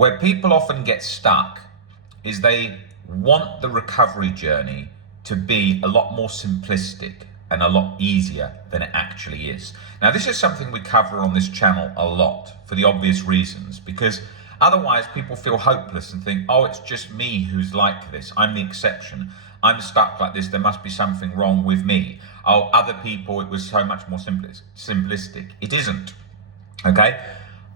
Where people often get stuck is they want the recovery journey to be a lot more simplistic and a lot easier than it actually is. Now, this is something we cover on this channel a lot for the obvious reasons, because otherwise people feel hopeless and think, oh, it's just me who's like this. I'm the exception. I'm stuck like this. There must be something wrong with me. Oh, other people, it was so much more simplistic. It isn't, okay?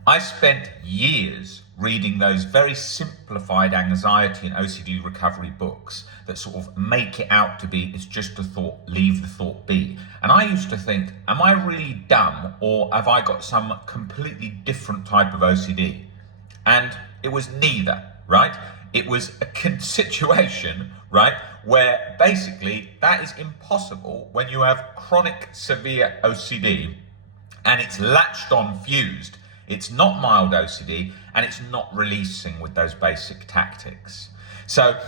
I spent years reading those very simplified anxiety and OCD recovery books that sort of make it out to be, it's just a thought, leave the thought be. And I used to think, am I really dumb, or have I got some completely different type of OCD? And it was neither, right? It was a situation, right, where basically that is impossible when you have chronic severe OCD and it's latched on fused. It's not mild OCD, and it's not releasing with those basic tactics. So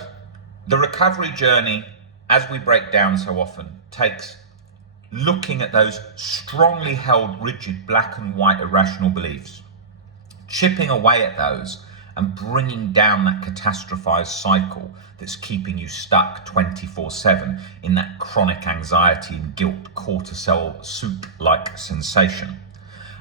the recovery journey, as we break down so often, takes looking at those strongly held, rigid, black and white irrational beliefs, chipping away at those and bringing down that catastrophized cycle that's keeping you stuck 24/7 in that chronic anxiety and guilt cortisol soup-like sensation.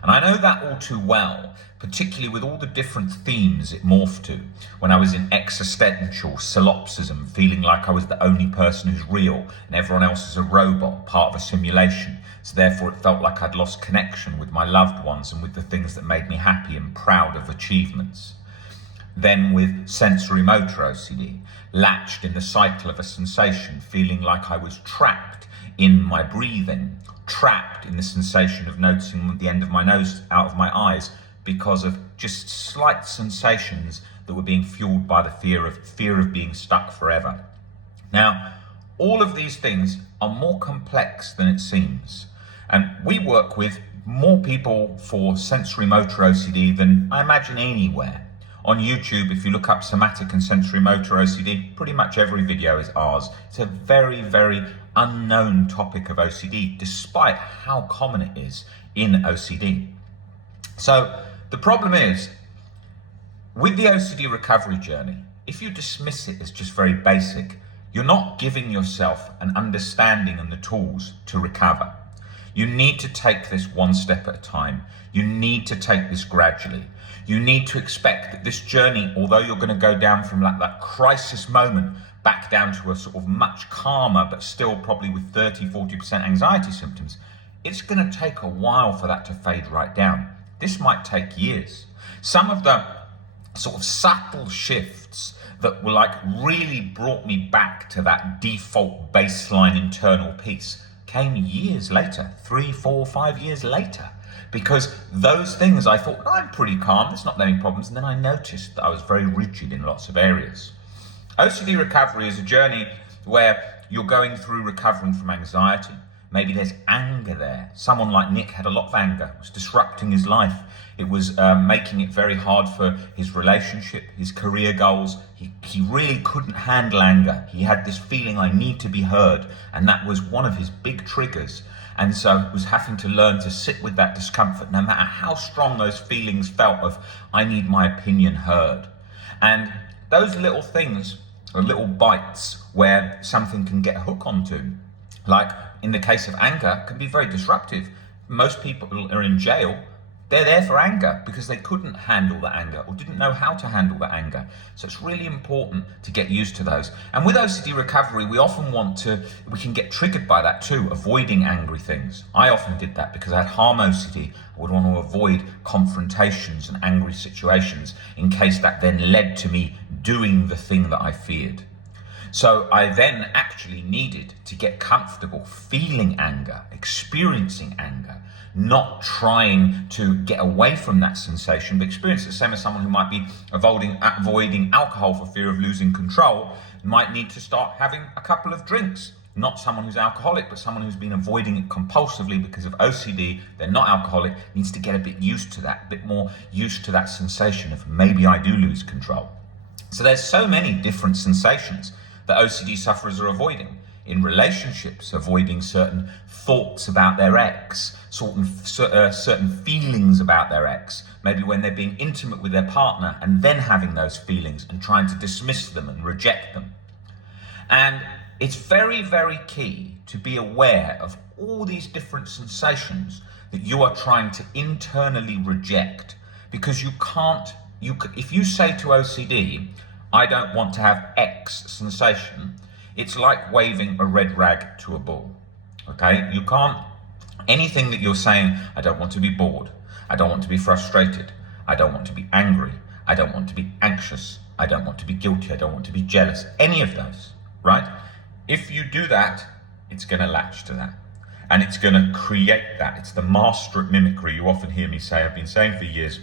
And I know that all too well, particularly with all the different themes it morphed to when I was in existential solipsism, feeling like I was the only person who's real and everyone else is a robot, part of a simulation. So therefore it felt like I'd lost connection with my loved ones and with the things that made me happy and proud of achievements. Then with sensory motor OCD, latched in the cycle of a sensation, feeling like I was trapped in my breathing, trapped in the sensation of noticing the end of my nose out of my eyes because of just slight sensations that were being fueled by the fear of being stuck forever. Now, all of these things are more complex than it seems, and we work with more people for sensory motor OCD than I imagine anywhere. On YouTube, if you look up somatic and sensory motor OCD, pretty much every video is ours. It's a very, very unknown topic of OCD, despite how common it is in OCD. So the problem is, with the OCD recovery journey, if you dismiss it as just very basic, you're not giving yourself an understanding and the tools to recover. You need to take this one step at a time. You need to take this gradually. You need to expect that this journey, although you're going to go down from that crisis moment back down to a sort of much calmer, but still probably with 30-40% anxiety symptoms, it's going to take a while for that to fade right down. This might take years. Some of the sort of subtle shifts that were like really brought me back to that default baseline internal peace came years later, 3, 4, 5 years later. Because those things I thought, I'm pretty calm, there's not many problems, and then I noticed that I was very rigid in lots of areas. OCD recovery is a journey where you're going through recovering from anxiety. Maybe there's anger there. Someone like Nick had a lot of anger. It was disrupting his life. It was making it very hard for his relationship, his career goals. He really couldn't handle anger. He had this feeling, I need to be heard. And that was one of his big triggers. And so was having to learn to sit with that discomfort, no matter how strong those feelings felt of, I need my opinion heard. And those little things are little bites where something can get a hook onto. Like in the case of anger, can be very disruptive. Most people are in jail. They're there for anger because they couldn't handle the anger or didn't know how to handle the anger. So it's really important to get used to those. And with OCD recovery, we can get triggered by that too, avoiding angry things. I often did that because I had harm OCD. I would want to avoid confrontations and angry situations in case that then led to me doing the thing that I feared. So I then actually needed to get comfortable feeling anger, experiencing anger, not trying to get away from that sensation, but experience it. The same as someone who might be avoiding alcohol for fear of losing control, might need to start having a couple of drinks. Not someone who's alcoholic, but someone who's been avoiding it compulsively because of OCD, they're not alcoholic, needs to get a bit used to that, a bit more used to that sensation of maybe I do lose control. So there's so many different sensations that OCD sufferers are avoiding. in relationships, avoiding certain thoughts about their ex, certain feelings about their ex, maybe when they're being intimate with their partner and then having those feelings and trying to dismiss them and reject them. And it's very, very key to be aware of all these different sensations that you are trying to internally reject, because if you say to OCD, I don't want to have X sensation, it's like waving a red rag to a bull. Okay? You can't, anything that you're saying, I don't want to be bored, I don't want to be frustrated, I don't want to be angry, I don't want to be anxious, I don't want to be guilty, I don't want to be jealous, any of those, right? If you do that, it's going to latch to that. And it's going to create that. It's the master at mimicry. You often hear me say, I've been saying for years,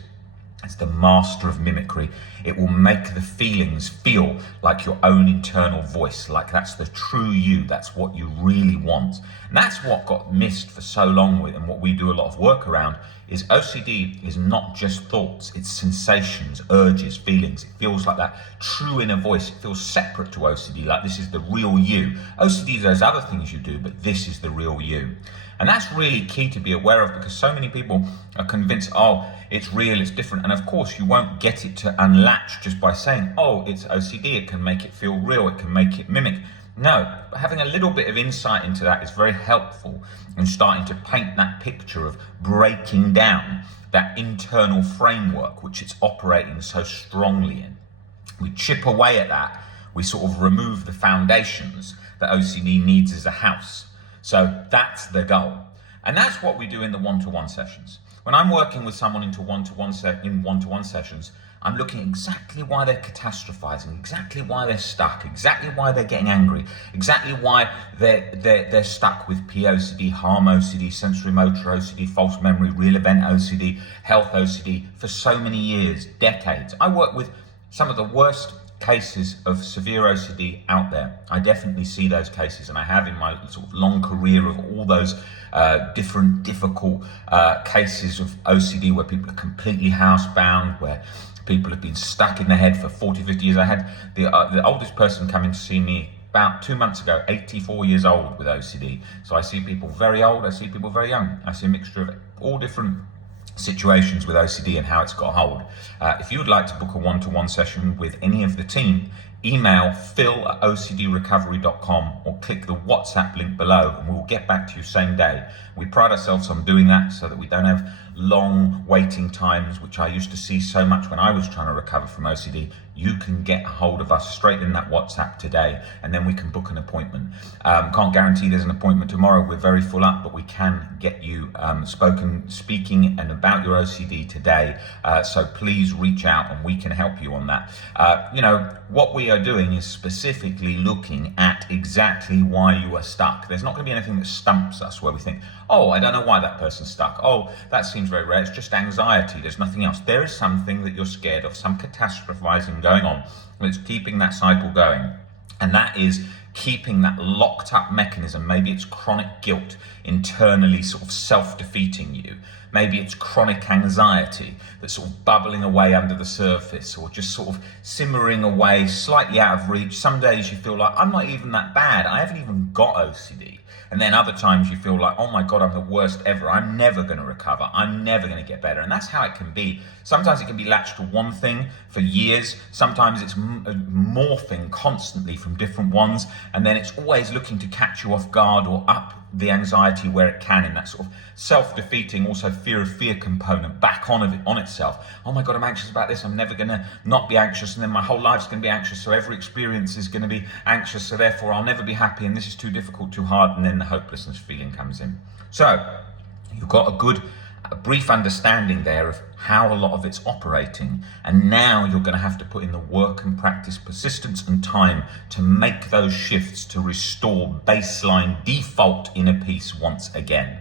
it's the master of mimicry. It will make the feelings feel like your own internal voice, like that's the true you, that's what you really want. And that's what got missed for so long with, and what we do a lot of work around, is OCD is not just thoughts, it's sensations, urges, feelings. It feels like that true inner voice. It feels separate to OCD, like this is the real you. OCD is those other things you do, but this is the real you. And that's really key to be aware of, because so many people are convinced, oh, it's real, it's different. And of course, you won't get it to unlatch just by saying, oh, it's OCD, it can make it feel real, it can make it mimic. No, but having a little bit of insight into that is very helpful in starting to paint that picture of breaking down that internal framework which it's operating so strongly in. We chip away at that, we sort of remove the foundations that OCD needs as a house. So that's the goal. And that's what we do in the one-to-one sessions. When I'm working with someone in one-to-one sessions, I'm looking at exactly why they're catastrophizing, exactly why they're stuck, exactly why they're getting angry, exactly why they're stuck with POCD, harm OCD, sensory motor OCD, false memory, real event OCD, health OCD for so many years, decades. I work with some of the worst cases of severe OCD out there. I definitely see those cases, and I have in my sort of long career of all those different difficult cases of OCD where people are completely housebound, where people have been stuck in their head for 40, 50 years. I had the oldest person come in to see me about 2 months ago, 84 years old with OCD. So I see people very old, I see people very young. I see a mixture of all different situations with OCD and how it's got hold. If you would like to book a one-to-one session with any of the team, email phil@ocdrecovery.com or click the WhatsApp link below and we'll get back to you same day. We pride ourselves on doing that so that we don't have long waiting times, which I used to see so much when I was trying to recover from OCD. You can get a hold of us straight in that WhatsApp today, and then we can book an appointment. Can't guarantee there's an appointment tomorrow. We're very full up, but we can get you speaking and about your OCD today. So please reach out and we can help you on that. What we are doing is specifically looking at exactly why you are stuck. There's not going to be anything that stumps us where we think, oh, I don't know why that person's stuck. Oh, that seems very rare. It's just anxiety. There's nothing else. There is something that you're scared of, some catastrophizing going on that's keeping that cycle going. And that is keeping that locked up mechanism. Maybe it's chronic guilt internally sort of self-defeating you. Maybe it's chronic anxiety that's sort of bubbling away under the surface, or just sort of simmering away slightly out of reach. Some days you feel like, I'm not even that bad, I haven't even got OCD. And then other times you feel like, oh my God, I'm the worst ever. I'm never going to recover. I'm never going to get better. And that's how it can be. Sometimes it can be latched to one thing for years. Sometimes it's morphing constantly from different ones. And then it's always looking to catch you off guard or up the anxiety where it can, in that sort of self-defeating, also fear of fear component back on itself. Oh my God, I'm anxious about this. I'm never going to not be anxious. And then my whole life's going to be anxious. So every experience is going to be anxious. So therefore I'll never be happy. And this is too difficult, too hard. And then the hopelessness feeling comes in. So you've got a brief understanding there of how a lot of it's operating, and now you're going to have to put in the work and practice, persistence and time to make those shifts to restore baseline default inner peace once again.